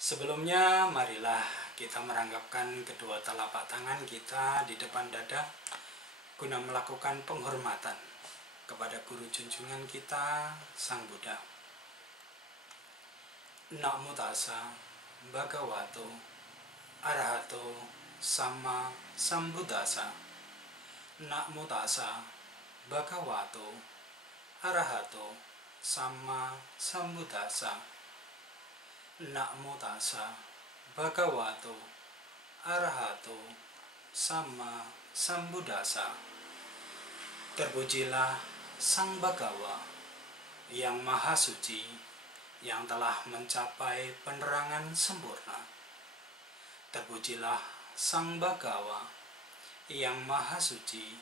Sebelumnya, marilah kita meranggapkan kedua telapak tangan kita di depan dada guna melakukan penghormatan kepada guru junjungan kita, Sang Buddha. Namo tassa bhagavato arahato samma sambuddhassa. Namo tassa bhagavato arahato samma sambuddhassa. Namo tassa bhagavato arahato samma sambuddhassa. Terpujilah Sang Bhagawa yang Maha Suci, yang telah mencapai penerangan sempurna. Terpujilah Sang Bhagawa yang Maha Suci,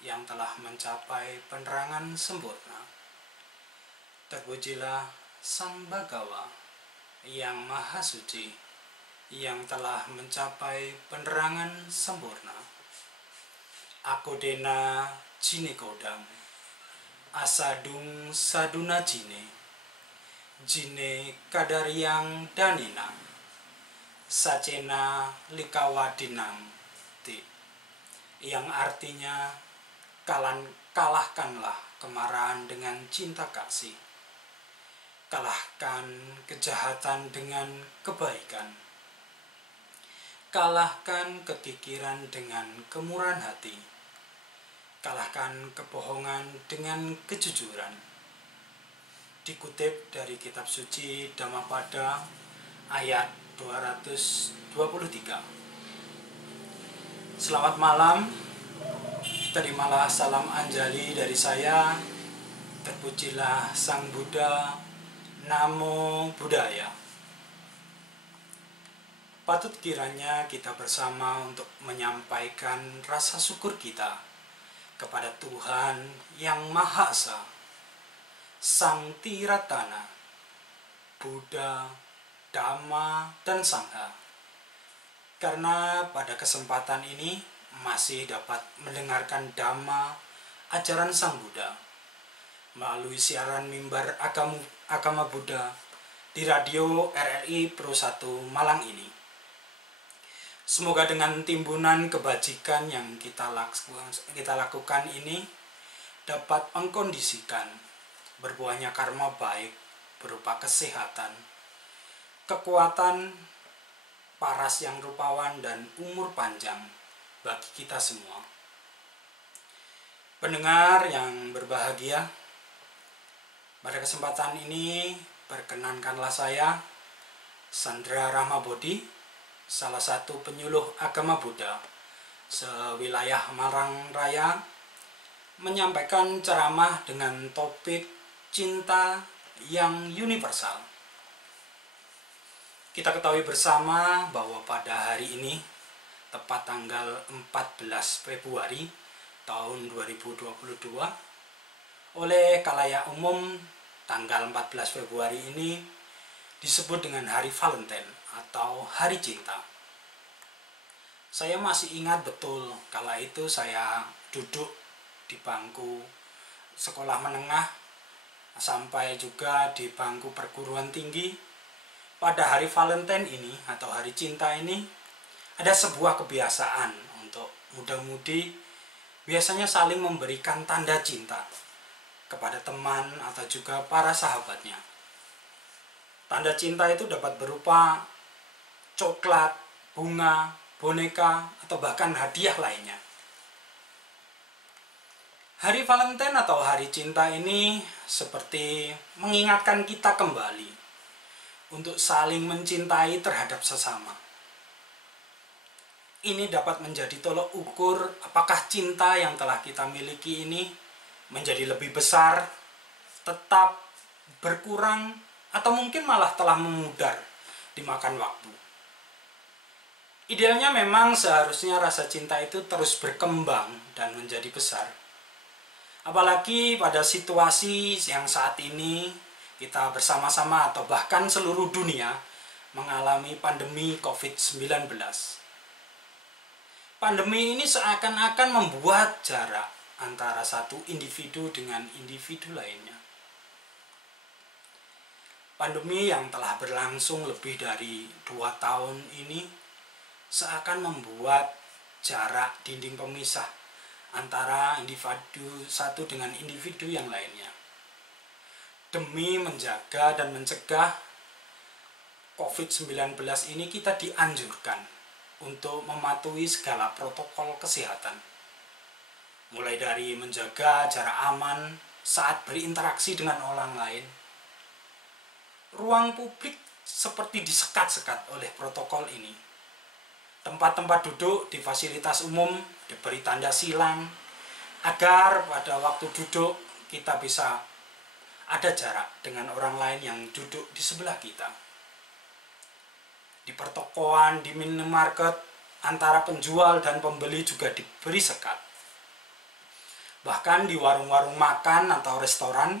yang telah mencapai penerangan sempurna. Terpujilah Sang Bhagawa yang Maha Suci, yang telah mencapai penerangan sempurna. Akodena jine kodam, asadung saduna jine kadariang danina, sacena likawadinam ti, yang artinya kalahkanlah kemarahan dengan cinta kasih, kalahkan kejahatan dengan kebaikan, kalahkan kekikiran dengan kemurahan hati, kalahkan kebohongan dengan kejujuran. Dikutip dari kitab suci Dhammapada ayat 223. Selamat malam, terimalah salam anjali dari saya. Terpujilah Sang Buddha. Namo Buddhaya. Patut kiranya kita bersama untuk menyampaikan rasa syukur kita kepada Tuhan yang Maha Esa, Sang Tiratana, Buddha, Dhamma, dan Sangha. Karena pada kesempatan ini masih dapat mendengarkan Dhamma, ajaran Sang Buddha, melalui siaran mimbar agama Buddha di radio RRI Pro 1 Malang ini. Semoga dengan timbunan kebajikan yang kita lakukan ini dapat mengkondisikan berbuahnya karma baik berupa kesehatan, kekuatan, paras yang rupawan, dan umur panjang bagi kita semua. Pendengar yang berbahagia, pada kesempatan ini perkenankanlah saya, Sandra Rahmabodi, salah satu penyuluh agama Buddha sewilayah Malang Raya, menyampaikan ceramah dengan topik cinta yang universal. Kita ketahui bersama bahwa pada hari ini, tepat tanggal 14 Februari tahun 2022, oleh khalayak umum, tanggal 14 Februari ini disebut dengan Hari Valentine atau Hari Cinta. Saya masih ingat betul kala itu saya duduk di bangku sekolah menengah sampai juga di bangku perguruan tinggi. Pada Hari Valentine ini atau Hari Cinta ini ada sebuah kebiasaan untuk muda-mudi biasanya saling memberikan tanda cinta kepada teman atau juga para sahabatnya. Tanda cinta itu dapat berupa coklat, bunga, boneka, atau bahkan hadiah lainnya. Hari Valentine atau Hari Cinta ini seperti mengingatkan kita kembali untuk saling mencintai terhadap sesama. Ini dapat menjadi tolok ukur apakah cinta yang telah kita miliki ini menjadi lebih besar, tetap berkurang, atau mungkin malah telah memudar dimakan waktu. Idealnya memang seharusnya rasa cinta itu terus berkembang dan menjadi besar. Apalagi pada situasi yang saat ini kita bersama-sama atau bahkan seluruh dunia mengalami pandemi COVID-19. Pandemi ini seakan-akan membuat jarak antara satu individu dengan individu lainnya. Pandemi yang telah berlangsung lebih dari 2 tahun ini seakan membuat jarak dinding pemisah antara individu satu dengan individu yang lainnya. Demi menjaga dan mencegah COVID-19 ini, kita dianjurkan untuk mematuhi segala protokol kesehatan. Mulai dari menjaga jarak aman saat berinteraksi dengan orang lain. Ruang publik seperti disekat-sekat oleh protokol ini. Tempat-tempat duduk di fasilitas umum diberi tanda silang agar pada waktu duduk kita bisa ada jarak dengan orang lain yang duduk di sebelah kita. Di pertokoan, di minimarket, antara penjual dan pembeli juga diberi sekat. Bahkan di warung-warung makan atau restoran,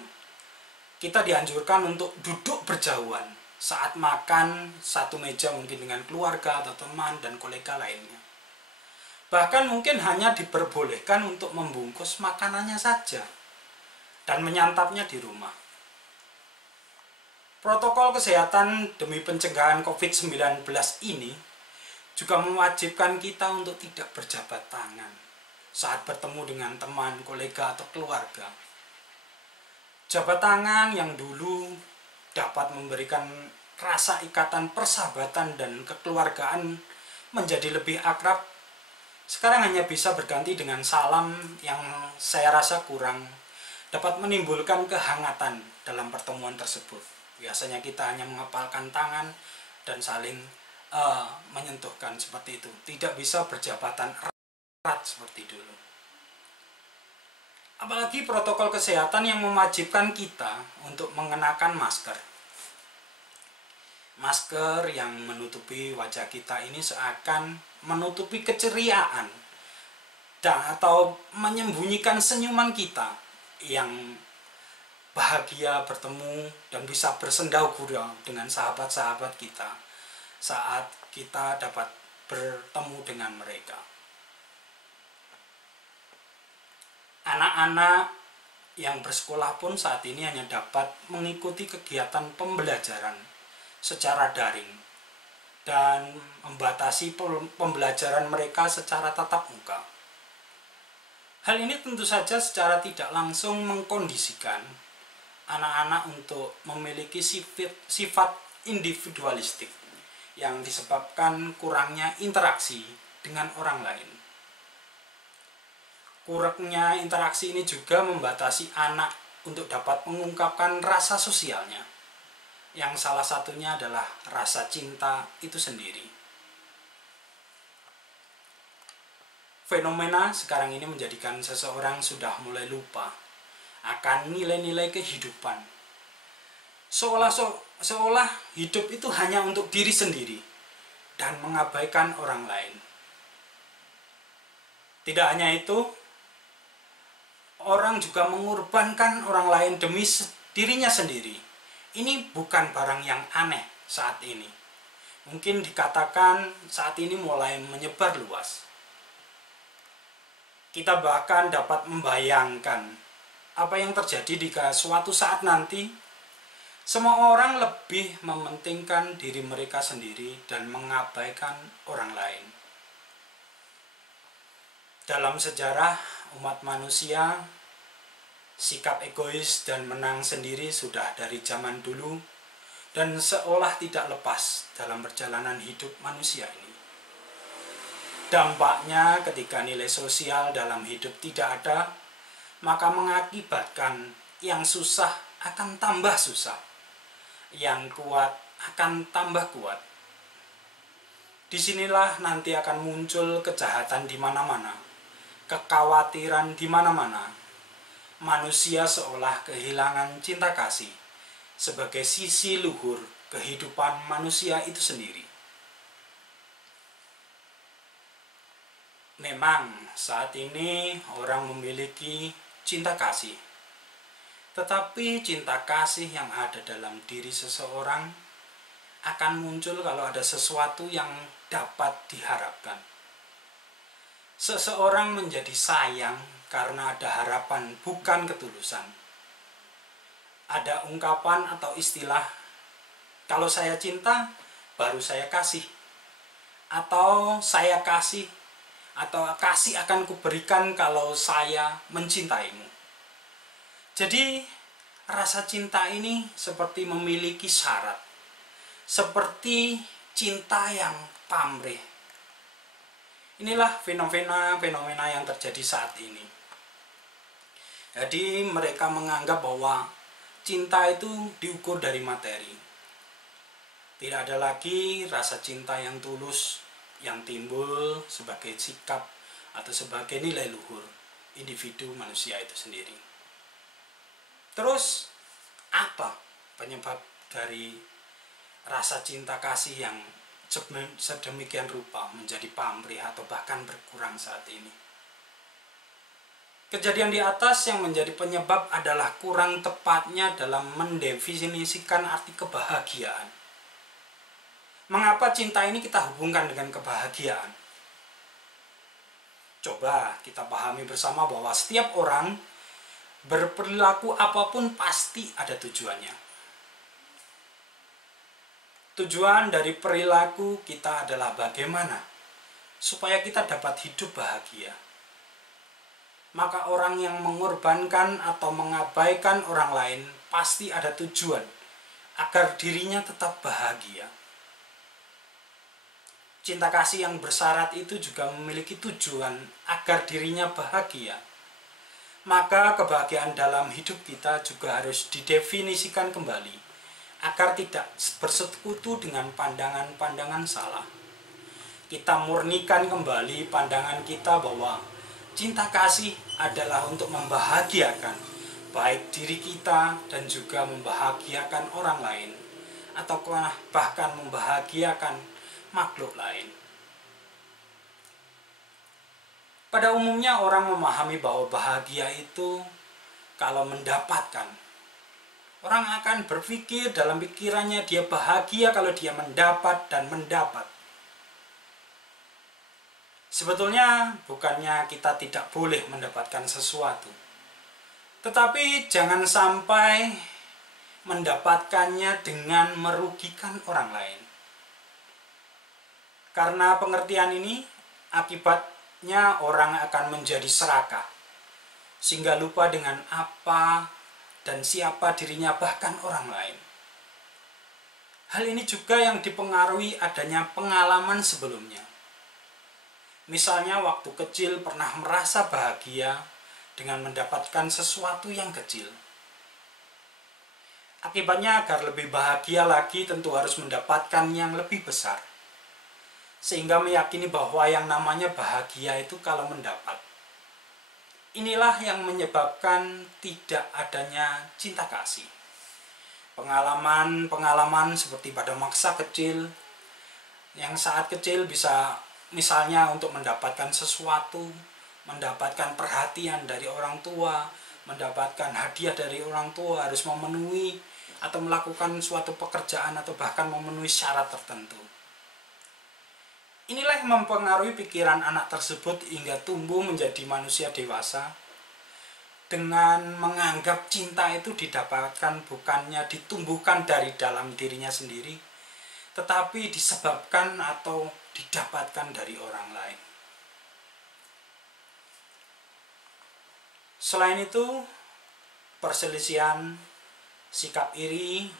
kita dianjurkan untuk duduk berjauhan saat makan satu meja mungkin dengan keluarga atau teman dan kolega lainnya. Bahkan mungkin hanya diperbolehkan untuk membungkus makanannya saja dan menyantapnya di rumah. Protokol kesehatan demi pencegahan COVID-19 ini juga mewajibkan kita untuk tidak berjabat tangan saat bertemu dengan teman, kolega, atau keluarga. Jabat tangan yang dulu dapat memberikan rasa ikatan persahabatan dan kekeluargaan menjadi lebih akrab, sekarang hanya bisa berganti dengan salam yang saya rasa kurang dapat menimbulkan kehangatan dalam pertemuan tersebut. Biasanya kita hanya mengepalkan tangan dan saling menyentuhkan seperti itu. Tidak bisa berjabatan erat seperti dulu. Apalagi protokol kesehatan yang mewajibkan kita untuk mengenakan masker. Masker yang menutupi wajah kita ini seakan menutupi keceriaan atau menyembunyikan senyuman kita yang bahagia bertemu dan bisa bersendau gurau dengan sahabat-sahabat kita saat kita dapat bertemu dengan mereka. Anak-anak yang bersekolah pun saat ini hanya dapat mengikuti kegiatan pembelajaran secara daring dan membatasi pembelajaran mereka secara tatap muka. Hal ini tentu saja secara tidak langsung mengkondisikan anak-anak untuk memiliki sifat individualistik yang disebabkan kurangnya interaksi dengan orang lain. Kurangnya interaksi ini juga membatasi anak untuk dapat mengungkapkan rasa sosialnya, yang salah satunya adalah rasa cinta itu sendiri. Fenomena sekarang ini menjadikan seseorang sudah mulai lupa akan nilai-nilai kehidupan. Seolah hidup itu hanya untuk diri sendiri dan mengabaikan orang lain. Tidak hanya itu, orang juga mengorbankan orang lain demi dirinya sendiri. Ini bukan barang yang aneh saat ini. Mungkin dikatakan saat ini mulai menyebar luas. Kita bahkan dapat membayangkan apa yang terjadi jika suatu saat nanti semua orang lebih mementingkan diri mereka sendiri dan mengabaikan orang lain. Dalam sejarah umat manusia, sikap egois dan menang sendiri sudah dari zaman dulu dan seolah tidak lepas dalam perjalanan hidup manusia ini. Dampaknya ketika nilai sosial dalam hidup tidak ada, maka mengakibatkan yang susah akan tambah susah, yang kuat akan tambah kuat. Disinilah nanti akan muncul kejahatan di mana-mana, kekhawatiran di mana-mana. Manusia seolah kehilangan cinta kasih sebagai sisi luhur kehidupan manusia itu sendiri. Memang saat ini orang memiliki cinta kasih, tetapi cinta kasih yang ada dalam diri seseorang akan muncul kalau ada sesuatu yang dapat diharapkan. Seseorang menjadi sayang karena ada harapan, bukan ketulusan. Ada ungkapan atau istilah Kalau saya cinta, baru saya kasih. Atau saya kasih, atau kasih akan kuberikan kalau saya mencintaimu. Jadi, rasa cinta ini seperti memiliki syarat. Seperti cinta yang pamrih. Inilah fenomena yang terjadi saat ini. Jadi mereka menganggap bahwa cinta itu diukur dari materi. Tidak ada lagi rasa cinta yang tulus yang timbul sebagai sikap atau sebagai nilai luhur individu manusia itu sendiri. Terus apa penyebab dari rasa cinta kasih yang sedemikian rupa menjadi pamrih atau bahkan berkurang saat ini? Kejadian di atas yang menjadi penyebab adalah kurang tepatnya dalam mendefinisikan arti kebahagiaan. Mengapa cinta ini kita hubungkan dengan kebahagiaan? Coba kita pahami bersama bahwa setiap orang berperilaku apapun pasti ada tujuannya. Tujuan dari perilaku kita adalah bagaimana supaya kita dapat hidup bahagia. Maka orang yang mengorbankan atau mengabaikan orang lain pasti ada tujuan agar dirinya tetap bahagia. Cinta kasih yang bersyarat itu juga memiliki tujuan agar dirinya bahagia. Maka kebahagiaan dalam hidup kita juga harus didefinisikan kembali agar tidak bersekutu dengan pandangan-pandangan salah. Kita murnikan kembali pandangan kita bahwa cinta kasih adalah untuk membahagiakan baik diri kita dan juga membahagiakan orang lain, atau bahkan membahagiakan makhluk lain. Pada umumnya orang memahami bahwa bahagia itu kalau mendapatkan. Orang akan berpikir dalam pikirannya dia bahagia kalau dia mendapat dan mendapat. Sebetulnya bukannya kita tidak boleh mendapatkan sesuatu. Tetapi jangan sampai mendapatkannya dengan merugikan orang lain. Karena pengertian ini akibatnya orang akan menjadi serakah. Sehingga lupa dengan apa dan siapa dirinya bahkan orang lain. Hal ini juga yang dipengaruhi adanya pengalaman sebelumnya. Misalnya waktu kecil pernah merasa bahagia dengan mendapatkan sesuatu yang kecil. Akibatnya agar lebih bahagia lagi tentu harus mendapatkan yang lebih besar. Sehingga meyakini bahwa yang namanya bahagia itu kalau mendapat. Inilah yang menyebabkan tidak adanya cinta kasih. Pengalaman seperti pada masa kecil, yang saat kecil bisa misalnya untuk mendapatkan sesuatu, mendapatkan perhatian dari orang tua, mendapatkan hadiah dari orang tua, harus memenuhi atau melakukan suatu pekerjaan atau bahkan memenuhi syarat tertentu. Inilah yang mempengaruhi pikiran anak tersebut hingga tumbuh menjadi manusia dewasa dengan menganggap cinta itu didapatkan bukannya ditumbuhkan dari dalam dirinya sendiri, tetapi disebabkan atau didapatkan dari orang lain. Selain itu, perselisihan, sikap iri,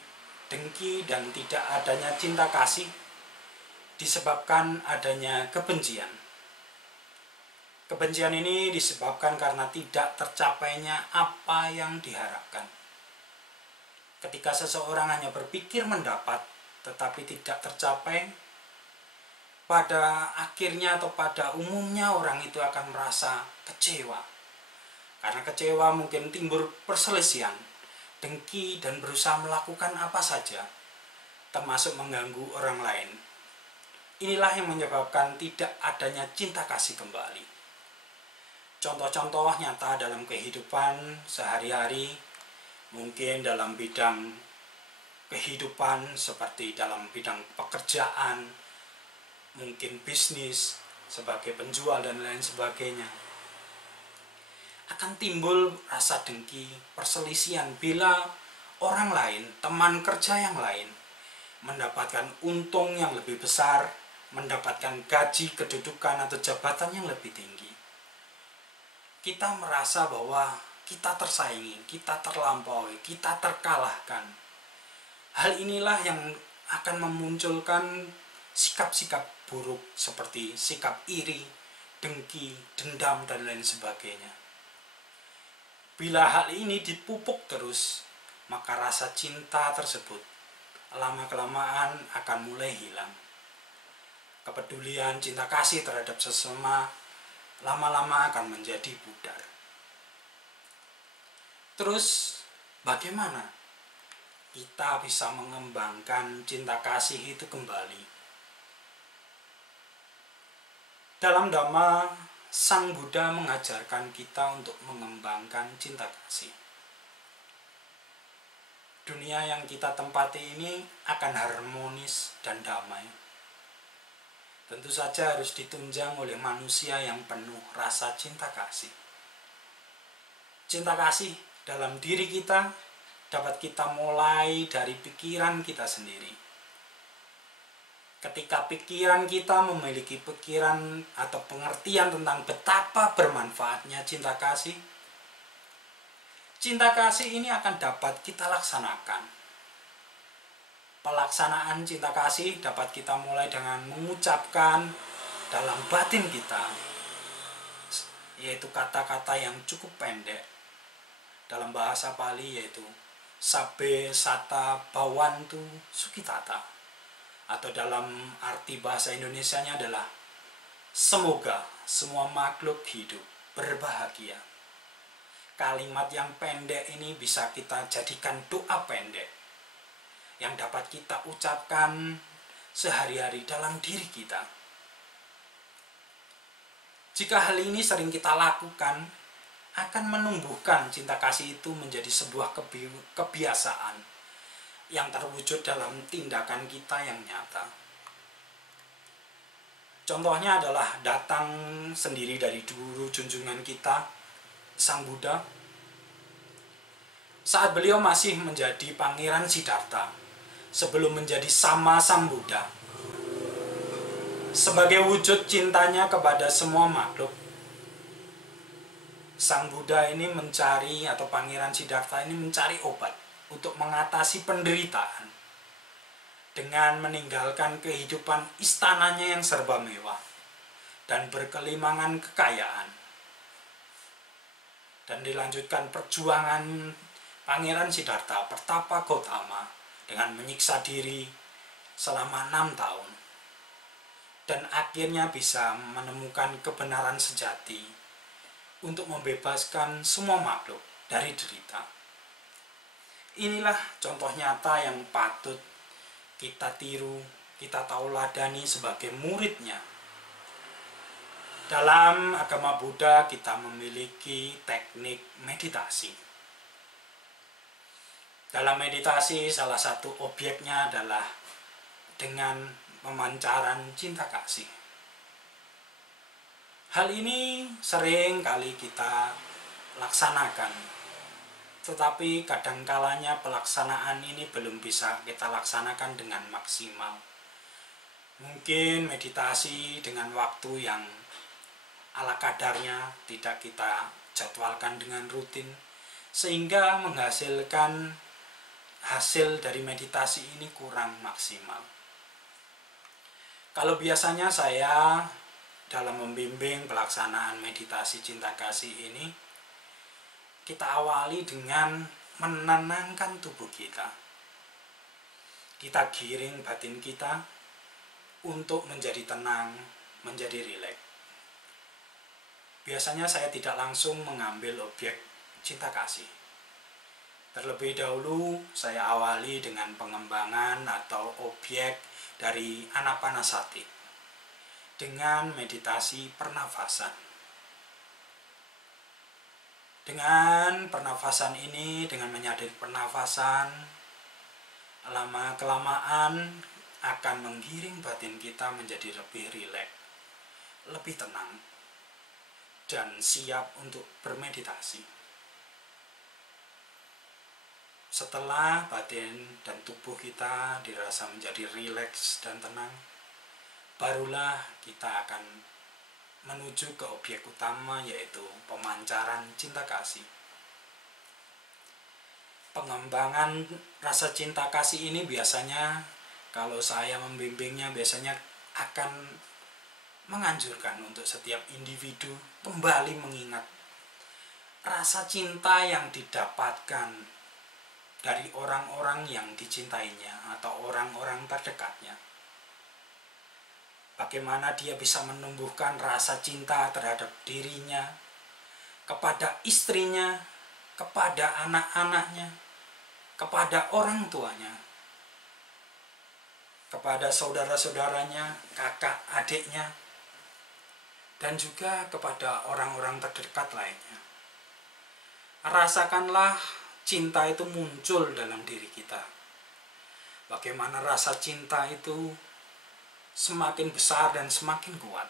dengki, dan tidak adanya cinta kasih disebabkan adanya kebencian. Kebencian ini disebabkan karena tidak tercapainya apa yang diharapkan. Ketika seseorang hanya berpikir mendapat tetapi tidak tercapai, pada akhirnya atau pada umumnya orang itu akan merasa kecewa. Karena kecewa mungkin timbul perselisihan, dengki, dan berusaha melakukan apa saja, termasuk mengganggu orang lain. Inilah yang menyebabkan tidak adanya cinta kasih kembali. Contoh-contoh nyata dalam kehidupan sehari-hari, mungkin dalam bidang kehidupan seperti dalam bidang pekerjaan, mungkin bisnis, sebagai penjual dan lain sebagainya. Akan timbul rasa dengki, perselisihan bila orang lain, teman kerja yang lain, mendapatkan untung yang lebih besar, mendapatkan gaji, kedudukan, atau jabatan yang lebih tinggi. Kita merasa bahwa kita tersaingi, kita terlampaui, kita terkalahkan. Hal inilah yang akan memunculkan sikap-sikap buruk seperti sikap iri, dengki, dendam, dan lain sebagainya. Bila hal ini dipupuk terus, maka rasa cinta tersebut lama-kelamaan akan mulai hilang. Kepedulian, cinta kasih terhadap sesama lama-lama akan menjadi pudar. Terus bagaimana kita bisa mengembangkan cinta kasih itu kembali? Dalam Dhamma, Sang Buddha mengajarkan kita untuk mengembangkan cinta kasih. Dunia yang kita tempati ini akan harmonis dan damai. Tentu saja harus ditunjang oleh manusia yang penuh rasa cinta kasih. Cinta kasih dalam diri kita dapat kita mulai dari pikiran kita sendiri. Ketika pikiran kita memiliki pikiran atau pengertian tentang betapa bermanfaatnya cinta kasih ini akan dapat kita laksanakan. Pelaksanaan cinta kasih dapat kita mulai dengan mengucapkan dalam batin kita, yaitu kata-kata yang cukup pendek. Dalam bahasa Pali yaitu Sabbe Sata Bhawantu Sukhitata, atau dalam arti bahasa Indonesianya adalah semoga semua makhluk hidup berbahagia. Kalimat yang pendek ini bisa kita jadikan doa pendek yang dapat kita ucapkan sehari-hari dalam diri kita. Jika hal ini sering kita lakukan, akan menumbuhkan cinta kasih itu menjadi sebuah kebiasaan yang terwujud dalam tindakan kita yang nyata. Contohnya adalah datang sendiri dari guru junjungan kita, Sang Buddha, saat beliau masih menjadi Pangeran Siddhartha, sebelum menjadi Sama Sambuddha. Sebagai wujud cintanya kepada semua makhluk, Sang Buddha ini mencari, atau Pangeran Siddhartha ini mencari obat untuk mengatasi penderitaan dengan meninggalkan kehidupan istananya yang serba mewah dan berkelimangan kekayaan, dan dilanjutkan perjuangan Pangeran Siddhartha Pertapa Gautama dengan menyiksa diri selama 6 tahun, dan akhirnya bisa menemukan kebenaran sejati untuk membebaskan semua makhluk dari derita. Inilah contoh nyata yang patut kita tiru, kita tauladani sebagai muridnya. Dalam agama Buddha kita memiliki teknik meditasi. Dalam meditasi salah satu objeknya adalah dengan pemancaran cinta kasih. Hal ini sering kali kita laksanakan, tetapi kadangkalanya pelaksanaan ini belum bisa kita laksanakan dengan maksimal. Mungkin meditasi dengan waktu yang ala kadarnya tidak kita jadwalkan dengan rutin, sehingga menghasilkan hasil dari meditasi ini kurang maksimal. Kalau biasanya saya dalam membimbing pelaksanaan meditasi cinta kasih ini, kita awali dengan menenangkan tubuh kita. Kita giring batin kita untuk menjadi tenang, menjadi rileks. Biasanya saya tidak langsung mengambil objek cinta kasih. Terlebih dahulu saya awali dengan pengembangan atau objek dari Anapanasati dengan meditasi pernafasan. Dengan pernafasan ini, dengan menyadari pernafasan, lama-kelamaan akan menggiring batin kita menjadi lebih rileks, lebih tenang, dan siap untuk bermeditasi. Setelah batin dan tubuh kita dirasa menjadi rileks dan tenang, barulah kita akan menuju ke objek utama, yaitu pemancaran cinta kasih. Pengembangan rasa cinta kasih ini biasanya, kalau saya membimbingnya, biasanya akan menganjurkan untuk setiap individu kembali mengingat rasa cinta yang didapatkan dari orang-orang yang dicintainya atau orang-orang terdekatnya. Bagaimana dia bisa menumbuhkan rasa cinta terhadap dirinya, kepada istrinya, kepada anak-anaknya, kepada orang tuanya, kepada saudara-saudaranya, kakak adiknya, dan juga kepada orang-orang terdekat lainnya. Rasakanlah cinta itu muncul dalam diri kita. Bagaimana rasa cinta itu semakin besar dan semakin kuat.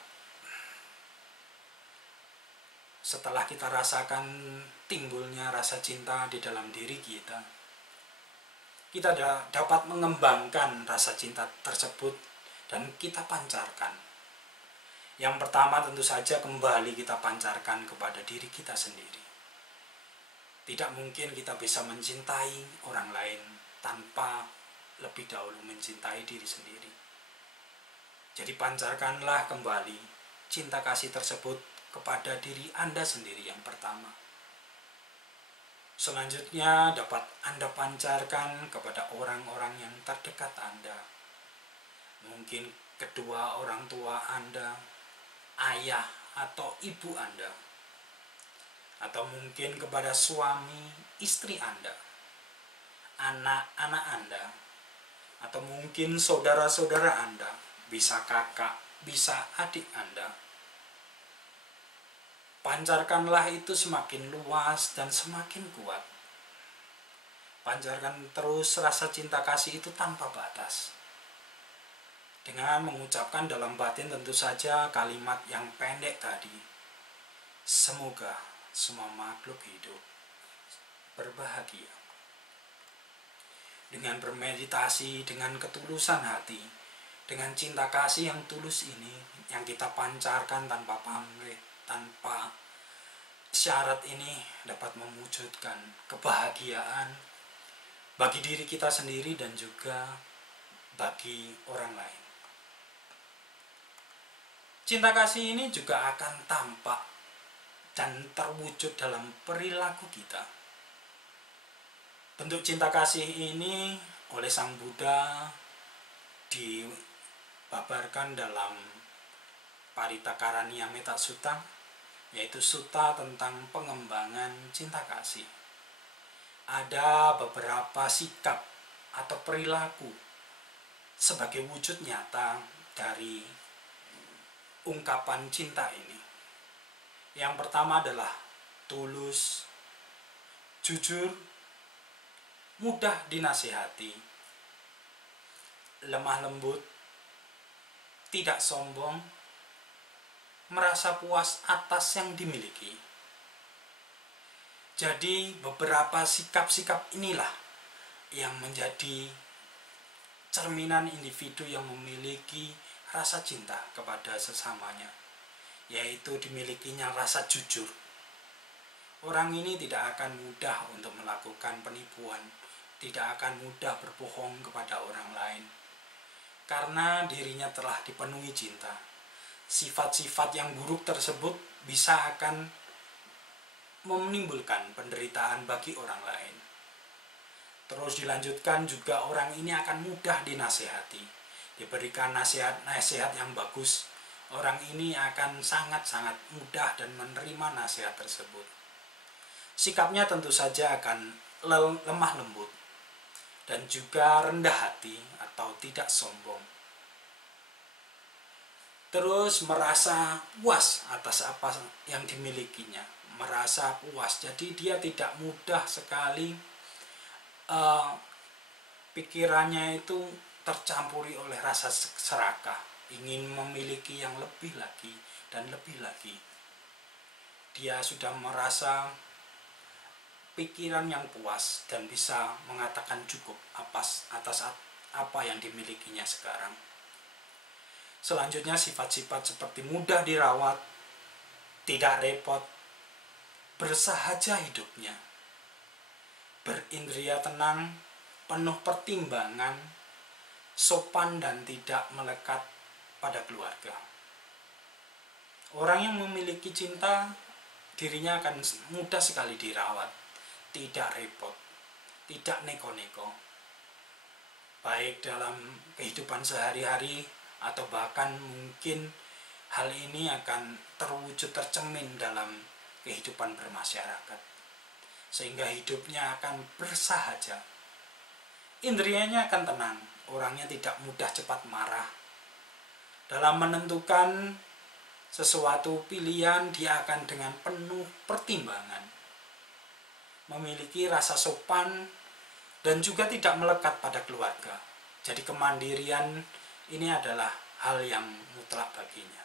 Setelah kita rasakan timbulnya rasa cinta di dalam diri kita, kita dapat mengembangkan rasa cinta tersebut dan kita pancarkan. Yang pertama tentu saja kembali kita pancarkan kepada diri kita sendiri. Tidak mungkin kita bisa mencintai orang lain tanpa lebih dahulu mencintai diri sendiri. Jadi pancarkanlah kembali cinta kasih tersebut kepada diri Anda sendiri yang pertama. Selanjutnya dapat Anda pancarkan kepada orang-orang yang terdekat Anda. Mungkin kedua orang tua Anda, ayah atau ibu Anda, atau mungkin kepada suami, istri Anda, anak-anak Anda, atau mungkin saudara-saudara Anda, bisa kakak, bisa adik Anda. Pancarkanlah itu semakin luas dan semakin kuat. Pancarkan terus rasa cinta kasih itu tanpa batas. Dengan mengucapkan dalam batin tentu saja kalimat yang pendek tadi. Semoga semua makhluk hidup berbahagia. Dengan bermeditasi, dengan ketulusan hati, dengan cinta kasih yang tulus ini, yang kita pancarkan tanpa pamrih, tanpa syarat, ini dapat mewujudkan kebahagiaan bagi diri kita sendiri dan juga bagi orang lain. Cinta kasih ini juga akan tampak dan terwujud dalam perilaku kita. Bentuk cinta kasih ini oleh Sang Buddha dipaparkan dalam Paritakaraniya Metta Sutta, yaitu sutta tentang pengembangan cinta kasih. Ada beberapa sikap atau perilaku sebagai wujud nyata dari ungkapan cinta ini. Yang pertama adalah tulus, jujur, mudah dinasihati, lemah lembut, tidak sombong, merasa puas atas yang dimiliki. Jadi beberapa sikap-sikap inilah yang menjadi cerminan individu yang memiliki rasa cinta kepada sesamanya, yaitu dimilikinya rasa jujur. Orang ini tidak akan mudah untuk melakukan penipuan, tidak akan mudah berbohong kepada orang lain, karena dirinya telah dipenuhi cinta. Sifat-sifat yang buruk tersebut bisa akan menimbulkan penderitaan bagi orang lain. Terus dilanjutkan juga, orang ini akan mudah dinasihati, diberikan nasihat-nasihat yang bagus. Orang ini akan sangat-sangat mudah dan menerima nasihat tersebut. Sikapnya tentu saja akan lemah lembut dan juga rendah hati atau tidak sombong. Terus merasa puas atas apa yang dimilikinya, merasa puas. Jadi dia tidak mudah sekali pikirannya itu tercampuri oleh rasa serakah, ingin memiliki yang lebih lagi dan lebih lagi. Dia sudah merasa pikiran yang puas dan bisa mengatakan cukup atas apa yang dimilikinya sekarang. Selanjutnya sifat-sifat seperti mudah dirawat, tidak repot, bersahaja hidupnya, berindria tenang, penuh pertimbangan, sopan dan tidak melekat pada keluarga. Orang yang memiliki cinta, dirinya akan mudah sekali dirawat, tidak repot, tidak neko-neko, baik dalam kehidupan sehari-hari atau bahkan mungkin hal ini akan terwujud tercermin dalam kehidupan bermasyarakat, sehingga hidupnya akan bersahaja, indrianya akan tenang, orangnya tidak mudah cepat marah. Dalam menentukan sesuatu pilihan, dia akan dengan penuh pertimbangan, memiliki rasa sopan dan juga tidak melekat pada keluarga. Jadi kemandirian ini adalah hal yang mutlak baginya.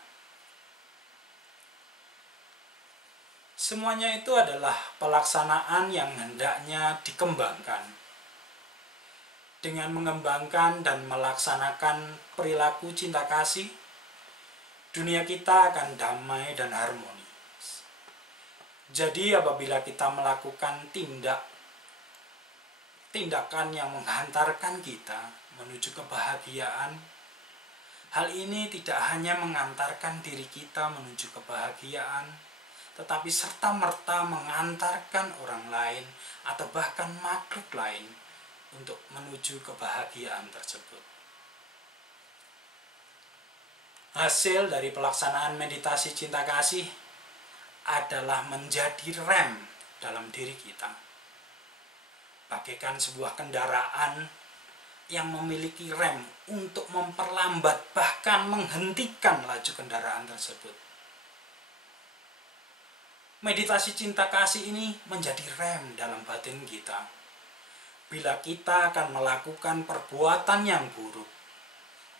Semuanya itu adalah pelaksanaan yang hendaknya dikembangkan. Dengan mengembangkan dan melaksanakan perilaku cinta kasih, dunia kita akan damai dan harmonis. Jadi apabila kita melakukan tindakan yang menghantarkan kita menuju kebahagiaan, hal ini tidak hanya mengantarkan diri kita menuju kebahagiaan, tetapi serta-merta mengantarkan orang lain atau bahkan makhluk lain untuk menuju kebahagiaan tersebut. Hasil dari pelaksanaan meditasi cinta kasih adalah menjadi rem dalam diri kita. Bagaikan sebuah kendaraan yang memiliki rem untuk memperlambat bahkan menghentikan laju kendaraan tersebut. Meditasi cinta kasih ini menjadi rem dalam batin kita. Bila kita akan melakukan perbuatan yang buruk,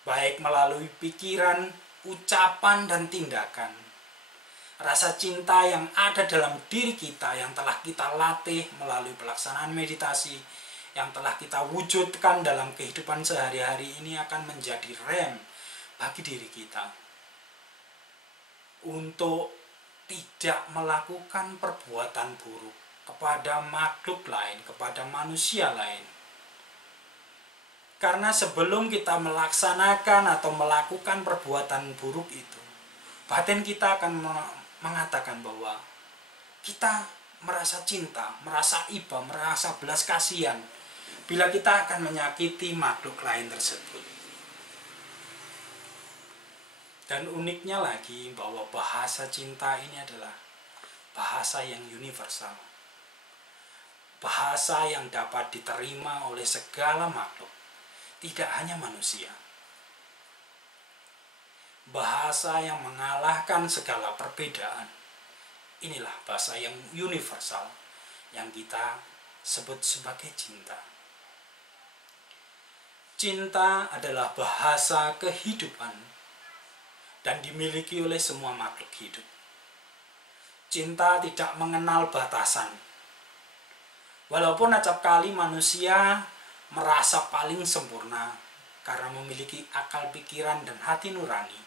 baik melalui pikiran, ucapan, dan tindakan, rasa cinta yang ada dalam diri kita yang telah kita latih melalui pelaksanaan meditasi, yang telah kita wujudkan dalam kehidupan sehari-hari ini akan menjadi rem bagi diri kita untuk tidak melakukan perbuatan buruk kepada makhluk lain, kepada manusia lain. Karena sebelum kita melaksanakan atau melakukan perbuatan buruk itu, batin kita akan mengatakan bahwa kita merasa cinta, merasa iba, merasa belas kasihan bila kita akan menyakiti makhluk lain tersebut. Dan uniknya lagi bahwa bahasa cinta ini adalah bahasa yang universal. Bahasa yang dapat diterima oleh segala makhluk, tidak hanya manusia. Bahasa yang mengalahkan segala perbedaan. Inilah bahasa yang universal yang kita sebut sebagai cinta. Cinta adalah bahasa kehidupan dan dimiliki oleh semua makhluk hidup. Cinta tidak mengenal batasan. Walaupun acap kali manusia merasa paling sempurna karena memiliki akal pikiran dan hati nurani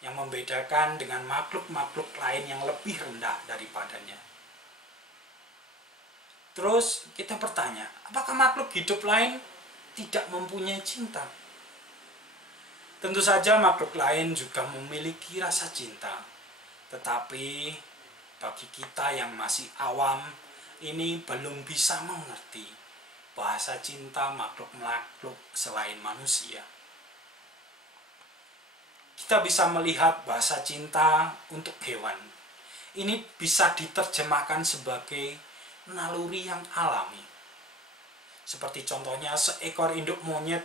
yang membedakan dengan makhluk-makhluk lain yang lebih rendah daripadanya. Terus kita bertanya, apakah makhluk hidup lain tidak mempunyai cinta? Tentu saja makhluk lain juga memiliki rasa cinta. Tetapi bagi kita yang masih awam, ini belum bisa mengerti bahasa cinta makhluk-makhluk selain manusia. Kita bisa melihat bahasa cinta untuk hewan. Ini bisa diterjemahkan sebagai naluri yang alami. Seperti contohnya seekor induk monyet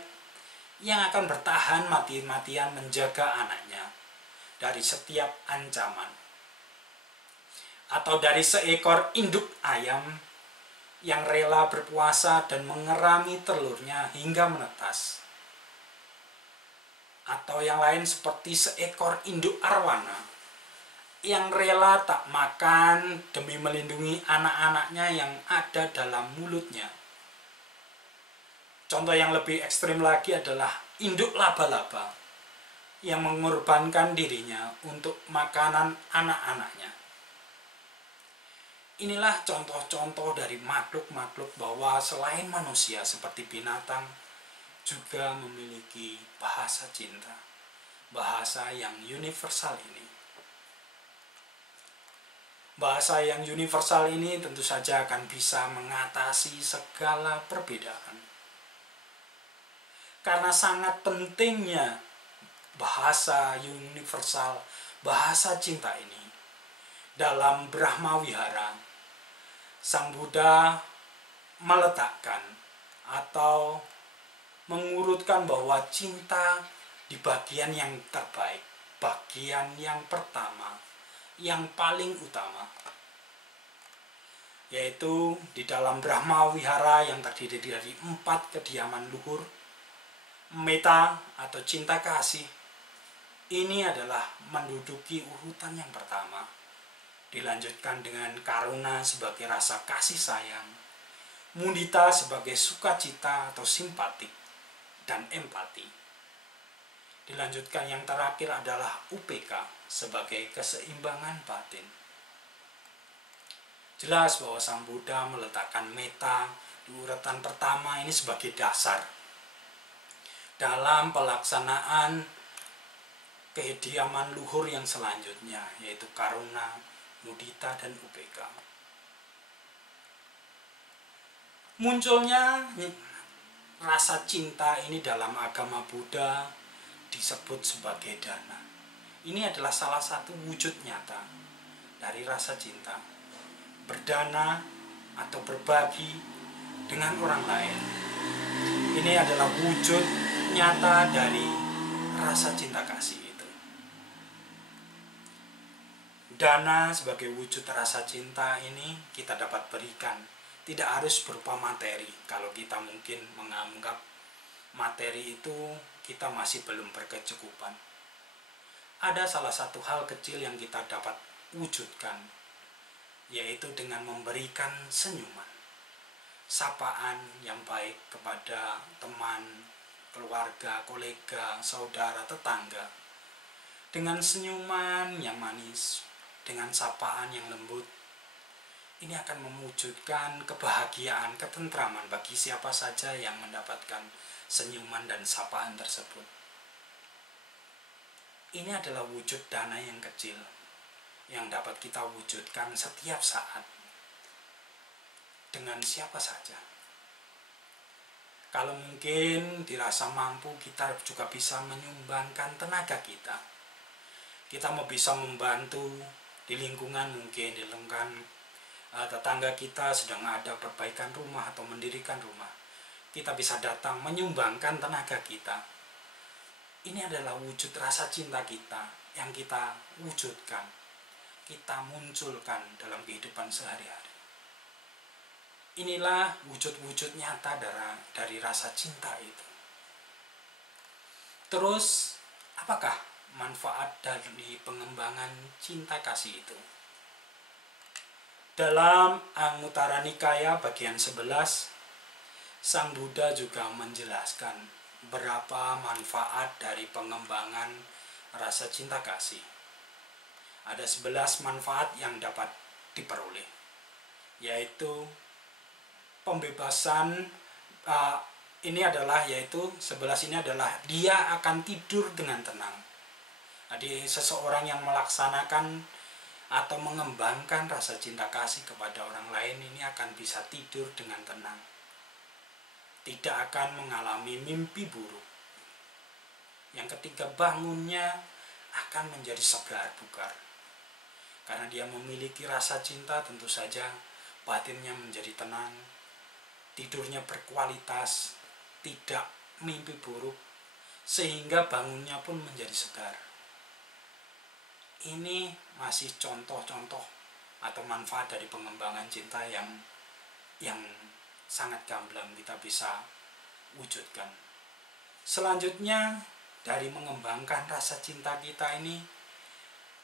yang akan bertahan mati-matian menjaga anaknya dari setiap ancaman. Atau dari seekor induk ayam yang rela berpuasa dan mengerami telurnya hingga menetas. Atau yang lain seperti seekor induk arwana yang rela tak makan demi melindungi anak-anaknya yang ada dalam mulutnya. Contoh yang lebih ekstrim lagi adalah induk laba-laba yang mengorbankan dirinya untuk makanan anak-anaknya. Inilah contoh-contoh dari makhluk-makhluk bahwa selain manusia seperti binatang juga memiliki bahasa cinta, bahasa yang universal ini. Bahasa yang universal ini tentu saja akan bisa mengatasi segala perbedaan. Karena sangat pentingnya bahasa universal, bahasa cinta ini, dalam Brahma Wihara, Sang Buddha meletakkan atau mengurutkan bahwa cinta di bagian yang terbaik, bagian yang pertama, yang paling utama, yaitu di dalam Brahma Wihara yang terdiri dari 4 kediaman luhur. Metta atau cinta kasih ini adalah menduduki urutan yang pertama, dilanjutkan dengan karuna sebagai rasa kasih sayang, mudita sebagai sukacita atau simpatik, dan empati. Dilanjutkan yang terakhir adalah upeka sebagai keseimbangan batin. Jelas bahwa Sang Buddha meletakkan metta di urutan pertama ini sebagai dasar dalam pelaksanaan kediaman luhur yang selanjutnya, yaitu karuna, mudita, dan upeka. Munculnya rasa cinta ini dalam agama Buddha disebut sebagai dana. Ini adalah salah satu wujud nyata dari rasa cinta. Berdana atau berbagi dengan orang lain. Ini adalah wujud nyata dari rasa cinta kasih itu. Dana sebagai wujud rasa cinta ini kita dapat berikan. Tidak harus berupa materi. Kalau kita mungkin menganggap materi itu kita masih belum berkecukupan. Ada salah satu hal kecil yang kita dapat wujudkan, yaitu dengan memberikan senyuman, sapaan yang baik kepada teman, keluarga, kolega, saudara, tetangga. Dengan senyuman yang manis, dengan sapaan yang lembut, ini akan mewujudkan kebahagiaan, ketentraman bagi siapa saja yang mendapatkan senyuman dan sapaan tersebut. Ini adalah wujud dana yang kecil yang dapat kita wujudkan setiap saat dengan siapa saja. Kalau mungkin dirasa mampu, kita juga bisa menyumbangkan tenaga kita. Kita mau bisa membantu di lingkungan, mungkin di lingkungan tetangga kita sedang ada perbaikan rumah atau mendirikan rumah. Kita bisa datang menyumbangkan tenaga kita. Ini adalah wujud rasa cinta kita yang kita wujudkan, kita munculkan dalam kehidupan sehari-hari. Inilah wujud-wujud nyata dari rasa cinta itu. Terus, apakah manfaat dari pengembangan cinta kasih itu? Dalam Anguttara Nikaya bagian 11, Sang Buddha juga menjelaskan berapa manfaat dari pengembangan rasa cinta kasih. Ada 11 manfaat yang dapat diperoleh, yaitu pembebasan, yaitu 11 ini adalah dia akan tidur dengan tenang. Jadi seseorang yang melaksanakan atau mengembangkan rasa cinta kasih kepada orang lain ini akan bisa tidur dengan tenang. Tidak akan mengalami mimpi buruk. Yang ketiga, bangunnya akan menjadi segar bugar. Karena dia memiliki rasa cinta, tentu saja batinnya menjadi tenang, tidurnya berkualitas, tidak mimpi buruk, sehingga bangunnya pun menjadi segar. Ini masih contoh-contoh atau manfaat dari pengembangan cinta yang sangat gamblang kita bisa wujudkan. Selanjutnya, dari mengembangkan rasa cinta kita ini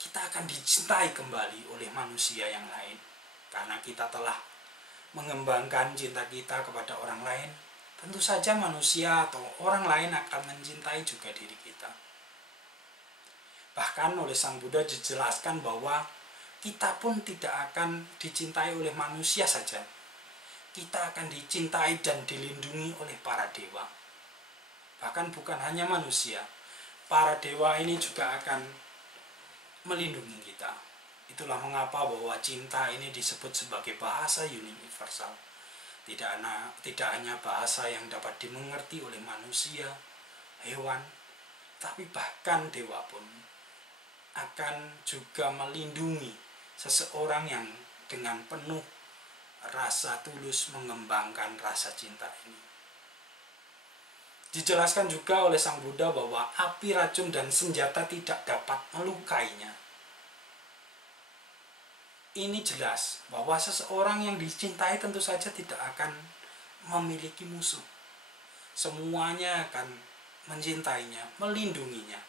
kita akan dicintai kembali oleh manusia yang lain. Karena kita telah mengembangkan cinta kita kepada orang lain, tentu saja manusia atau orang lain akan mencintai juga diri kita. Bahkan oleh Sang Buddha dijelaskan bahwa kita pun tidak akan dicintai oleh manusia saja. Kita akan dicintai dan dilindungi oleh para dewa. Bahkan bukan hanya manusia, para dewa ini juga akan melindungi kita. Itulah mengapa bahwa cinta ini disebut sebagai bahasa universal. Tidak hanya bahasa yang dapat dimengerti oleh manusia, hewan, tapi bahkan dewa pun akan juga melindungi seseorang yang dengan penuh rasa tulus mengembangkan rasa cinta ini. Dijelaskan juga oleh Sang Buddha bahwa api, racun, dan senjata tidak dapat melukainya. Ini jelas bahwa seseorang yang dicintai tentu saja tidak akan memiliki musuh. Semuanya akan mencintainya, melindunginya.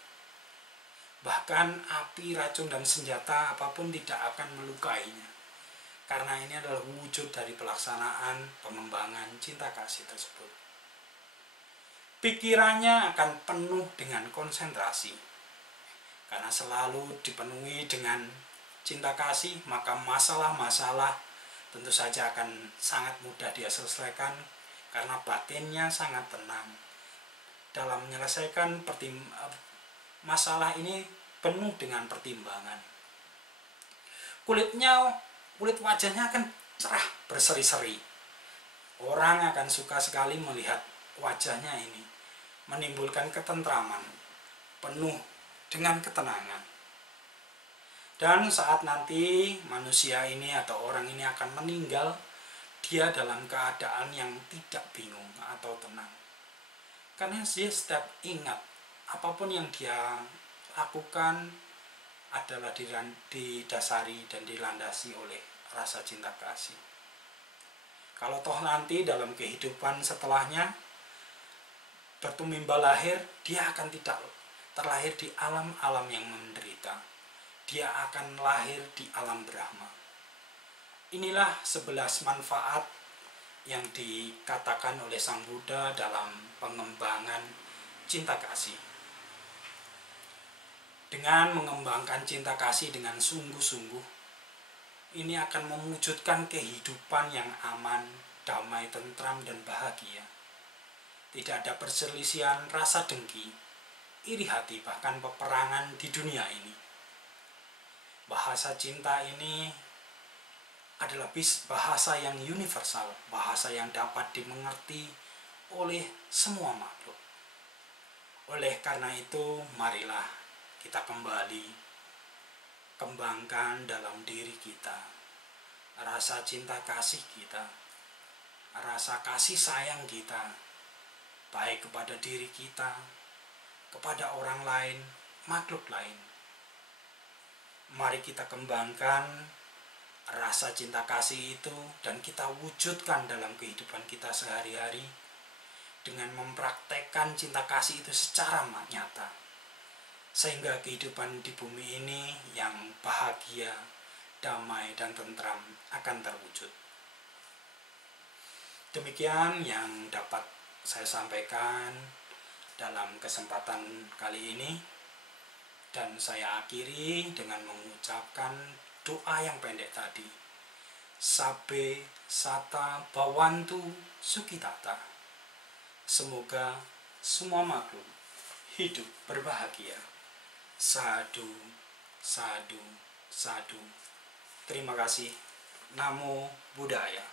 Bahkan api, racun, dan senjata apapun tidak akan melukainya. Karena ini adalah wujud dari pelaksanaan pengembangan cinta kasih tersebut. Pikirannya akan penuh dengan konsentrasi. Karena selalu dipenuhi dengan cinta kasih, maka masalah-masalah tentu saja akan sangat mudah dia selesaikan karena batinnya sangat tenang. Dalam menyelesaikan masalah ini penuh dengan pertimbangan. Kulit wajahnya akan cerah berseri-seri. Orang akan suka sekali melihat wajahnya ini, menimbulkan ketentraman, penuh dengan ketenangan. Dan saat nanti manusia ini atau orang ini akan meninggal, dia dalam keadaan yang tidak bingung atau tenang. Karena dia setiap ingat apapun yang dia lakukan adalah didasari dan dilandasi oleh rasa cinta kasih. Kalau toh nanti dalam kehidupan setelahnya bertumbal lahir, dia akan tidak terlahir di alam-alam yang menderita. Dia akan lahir di alam Brahma. Inilah 11 manfaat yang dikatakan oleh Sang Buddha dalam pengembangan cinta kasih. Dengan mengembangkan cinta kasih dengan sungguh-sungguh, ini akan mewujudkan kehidupan yang aman, damai, tentram, dan bahagia. Tidak ada perselisihan, rasa dengki, iri hati, bahkan peperangan di dunia ini. Bahasa cinta ini adalah bahasa yang universal, bahasa yang dapat dimengerti oleh semua makhluk. Oleh karena itu, marilah kita kembali kembangkan dalam diri kita rasa cinta kasih kita, rasa kasih sayang kita, baik kepada diri kita, kepada orang lain, makhluk lain. Mari kita kembangkan rasa cinta kasih itu dan kita wujudkan dalam kehidupan kita sehari-hari dengan mempraktekkan cinta kasih itu secara nyata. Sehingga kehidupan di bumi ini yang bahagia, damai, dan tentram akan terwujud. Demikian yang dapat saya sampaikan dalam kesempatan kali ini. Dan saya akhiri dengan mengucapkan doa yang pendek tadi. Sabbe sata bhavantu sukhitata. Semoga semua makhluk hidup berbahagia. Sadu, sadu, sadu. Terima kasih. Namo Buddhaya.